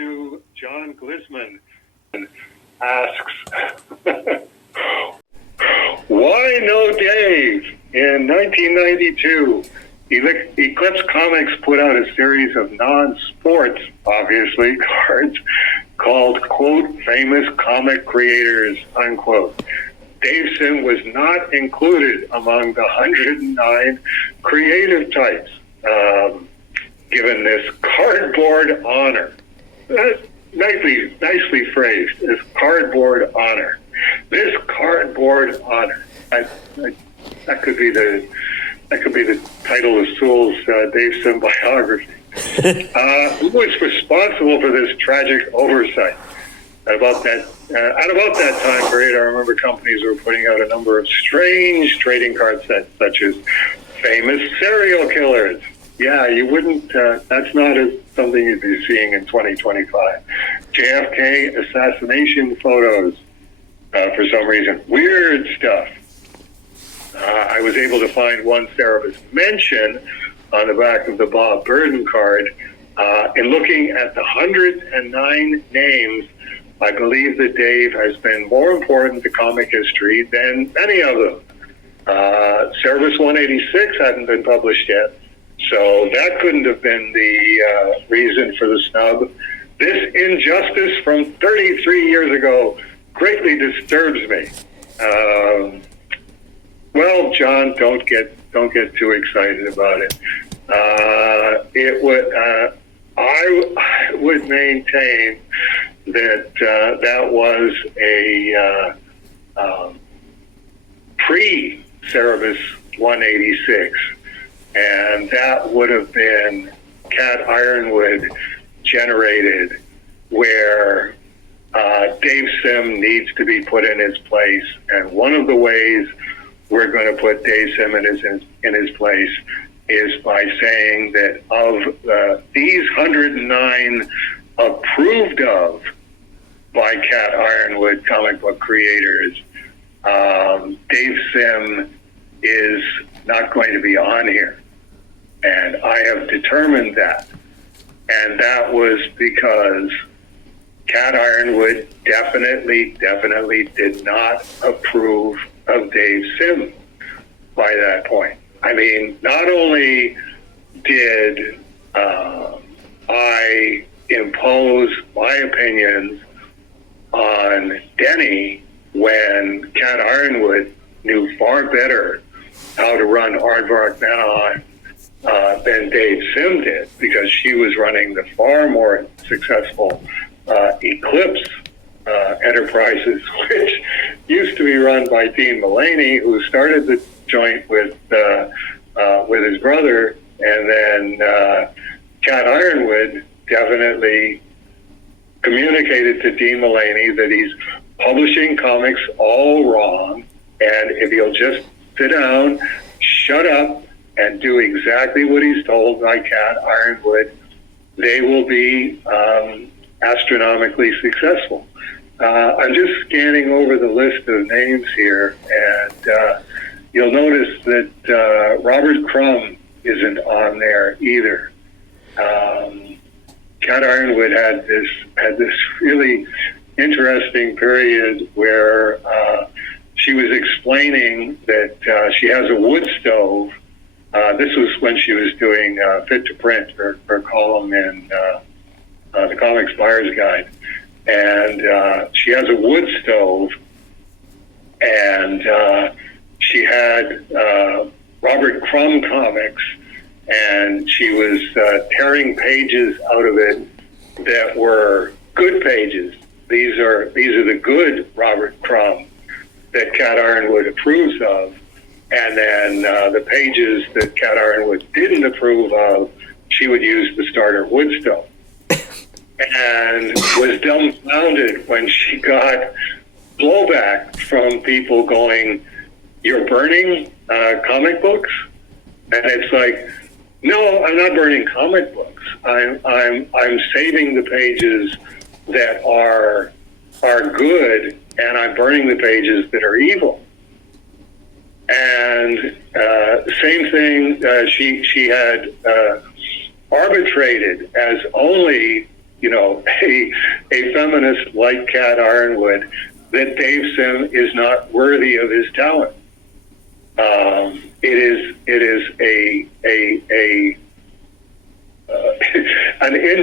to John Glisman asks, why no Dave? In 1992, Eclipse Comics put out a series of non-sports, obviously, cards called, quote, famous comic creators, unquote. Dave Sim was not included among the 109 creative types, given this cardboard honor. Nicely phrased, this cardboard honor. This cardboard honor. That could be the title of Sewell's Dave Sim biography. Who was responsible for this tragic oversight? At about that time period, I remember companies were putting out a number of strange trading card sets, such as famous serial killers. Yeah, you wouldn't. That's not something you'd be seeing in 2025. JFK assassination photos, for some reason. Weird stuff. I was able to find one Cerebus mention on the back of the Bob Burden card. In looking at the 109 names, I believe that Dave has been more important to comic history than any of them. Cerebus 186 hadn't been published yet, so that couldn't have been the reason for the snub. This injustice from 33 years ago greatly disturbs me. Well, John, don't get too excited about it. I would maintain that that was a pre-Cerebus 186, and that would have been Cat Ironwood generated, where Dave Sim needs to be put in his place, and one of the ways we're going to put Dave Sim in his place is by saying that of these 109 approved of by Cat Ironwood comic book creators, Dave Sim is not going to be on here. And I have determined that. And that was because Cat Ironwood definitely did not approve of Dave Sim by that point. I mean, not only did I impose my opinions on Denny when Cat Ironwood knew far better how to run Aardvark now than Dave Sim did, because she was running the far more successful Eclipse Enterprises, which used to be run by Dean Mullaney, who started the joint with his brother, and then Cat Ironwood definitely communicated to Dean Mullaney that he's publishing comics all wrong, and if he'll just sit down, shut up, and do exactly what he's told by Cat Ironwood, they will be astronomically successful. I'm just scanning over the list of names here, and you'll notice that Robert Crumb isn't on there either. Cat Ironwood had this really interesting period where she was explaining that she has a wood stove. This was when she was doing Fit to Print, her column in the Comics Buyer's Guide. And she has a wood stove, and she had Robert Crumb comics, and she was tearing pages out of it that were good pages. These are the good Robert Crumb that Cat Ironwood approves of, and then the pages that Cat Ironwood didn't approve of, she would use to start her wood stove. And was dumbfounded when she got blowback from people going, "You're burning comic books?" And it's like, no, I'm not burning comic books. I'm saving the pages that are good, and I'm burning the pages that are evil. And same thing, she had arbitrated as only a feminist like Kat Ironwood, that Dave Sim is not worthy of his talent. It is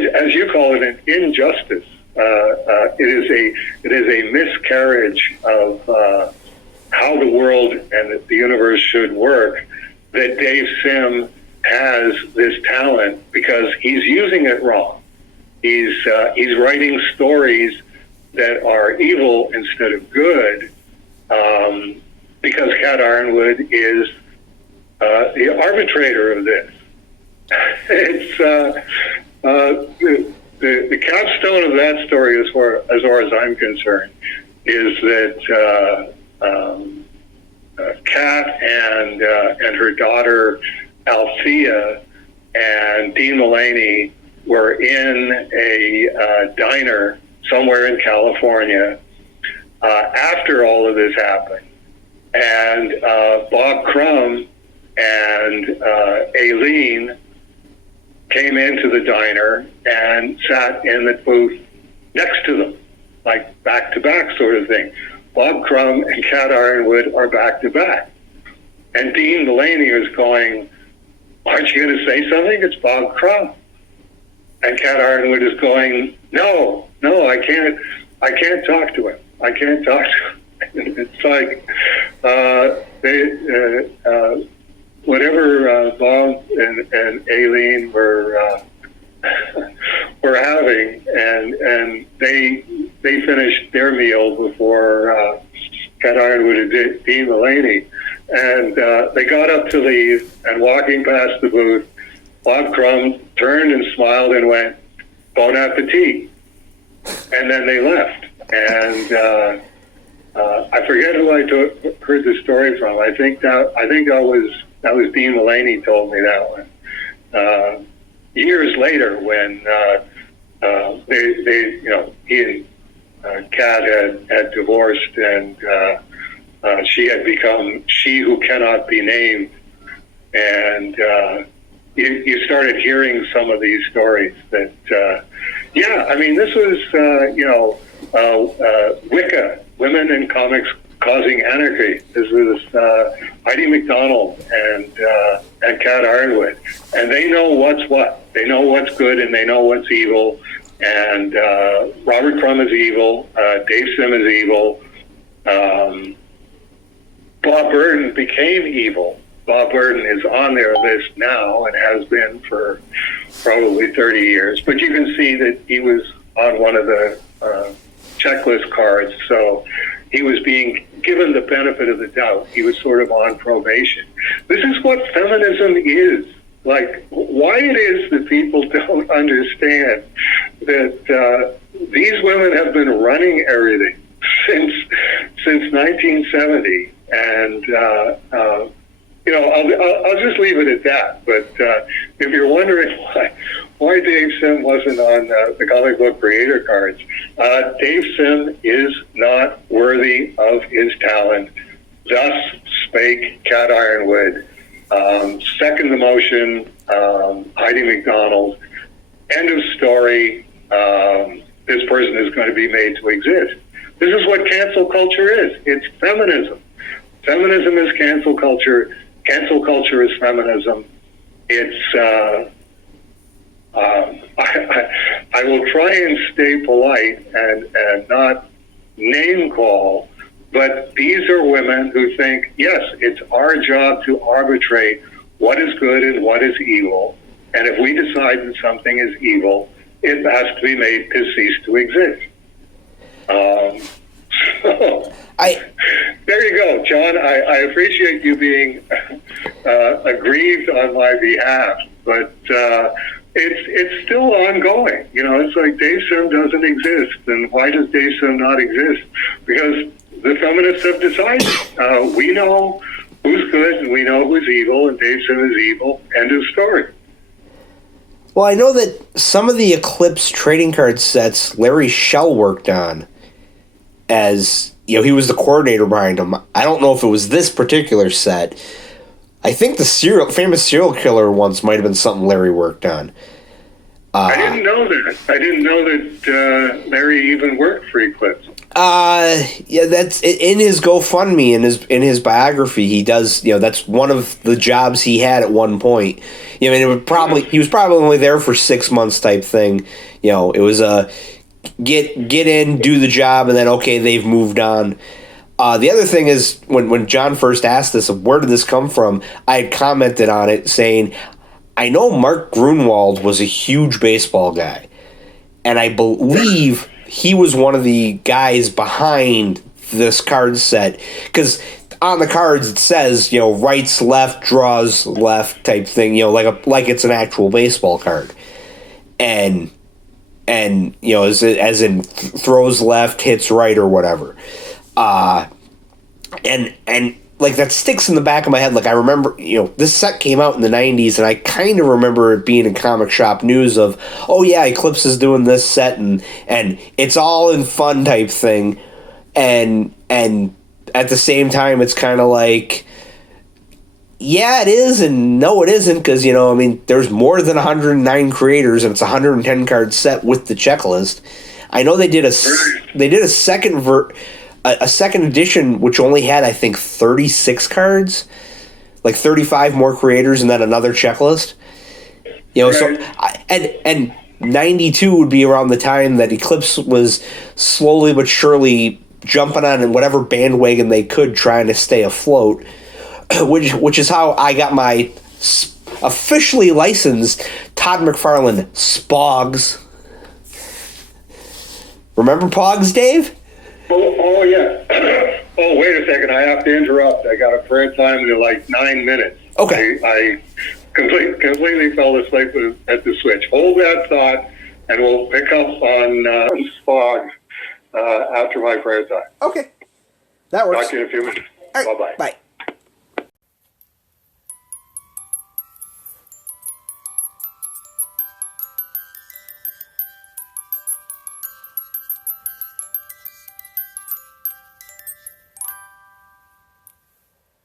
as you call it, an injustice. It is a miscarriage of how the world and the universe should work, that Dave Sim has this talent because he's using it wrong. He's writing stories that are evil instead of good, because Kat Ironwood is the arbitrator of this. It's the capstone of that story, as far as I'm concerned, is that Kat and her daughter Althea and Dean Mullaney were in a diner somewhere in California after all of this happened, and Bob Crumb and Aileen came into the diner and sat in the booth next to them, like back to back sort of thing. Bob Crumb and Kat Ironwood are back to back, and Dean Mullaney is going, "Aren't you going to say something? It's Bob Crumb." And Kat Ironwood is going, No, I can't talk to him. I can't talk to him. It's like whatever Bob and Aileen were having, and they finished their meal before Kat Ironwood and Dean Mullaney, and they got up to leave, and walking past the booth, Bob Crumb turned and smiled and went, "Bon appetit," and then they left. And I forget who I heard the story from. I think that was Dean Mullaney told me that one. Years later, when he and Kat had divorced, and she had become She Who Cannot Be Named, and you started hearing some of these stories that, this was, Wicca, Women in Comics Causing Anarchy. This was Heidi MacDonald and Kat Ironwood. And they know what's what. They know what's good and they know what's evil. And Robert Crumb is evil. Dave Sim is evil. Bob Burden became evil. Bob Burden is on their list now and has been for probably 30 years. But you can see that he was on one of the checklist cards, so he was being given the benefit of the doubt. He was sort of on probation. This is what feminism is. Like, why it is that people don't understand that these women have been running everything since 1970, and I'll just leave it at that. But if you're wondering why Dave Sim wasn't on the comic book creator cards, Dave Sim is not worthy of his talent. Thus spake Kat Ironwood. Second the motion, Heidi MacDonald. End of story. This person is going to be made to exist. This is what cancel culture is. It's feminism. Feminism is cancel culture. Cancel culture is feminism. It's I will try and stay polite and not name call, but these are women who think, yes, it's our job to arbitrate what is good and what is evil, and if we decide that something is evil, it has to be made to cease to exist. There you go, John. I appreciate you being aggrieved on my behalf, but it's still ongoing. It's like Dave Sim doesn't exist, and why does Dave Sim not exist? Because the feminists have decided. We know who's good and we know who's evil, and Dave Sim is evil. End of story. Well, I know that some of the Eclipse trading card sets Larry Schell worked on, as he was the coordinator behind them. I don't know if it was this particular set. I think the famous serial killer ones might have been something Larry worked on. I didn't know that. I didn't know that Larry even worked for Eclipse. Yeah, that's in his GoFundMe, in his biography. He does, that's one of the jobs he had at one point. I mean, he was probably only there for 6 months type thing. It was a get in, do the job, and then okay, they've moved on. The other thing is when John first asked this, where did this come from? I had commented on it saying, I know Mark Grunwald was a huge baseball guy, and I believe he was one of the guys behind this card set, because on the cards it says, writes left, draws left type thing, like it's an actual baseball card, and as in throws left, hits right, or whatever, and like that sticks in the back of my head. Like I remember, this set came out in the 90s, and I kind of remember it being in comic shop news of, oh yeah, Eclipse is doing this set, and it's all in fun type thing, and at the same time it's kind of like, yeah, it is, and no, it isn't, because there's more than 109 creators, and it's a 110 card set with the checklist. I know they did a second edition, which only had, I think, 36 cards, like 35 more creators, and then another checklist. So and 92 would be around the time that Eclipse was slowly but surely jumping on in whatever bandwagon they could, trying to stay afloat, which is how I got my officially licensed Todd McFarlane Spogs. Remember Pogs, Dave? Oh yeah. Oh, wait a second. I have to interrupt. I got a prayer time in like 9 minutes. Okay. I completely fell asleep at the switch. Hold that thought, and we'll pick up on Spog after my prayer time. Okay. That works. Talk to you in a few minutes. All right. Bye-bye. Bye.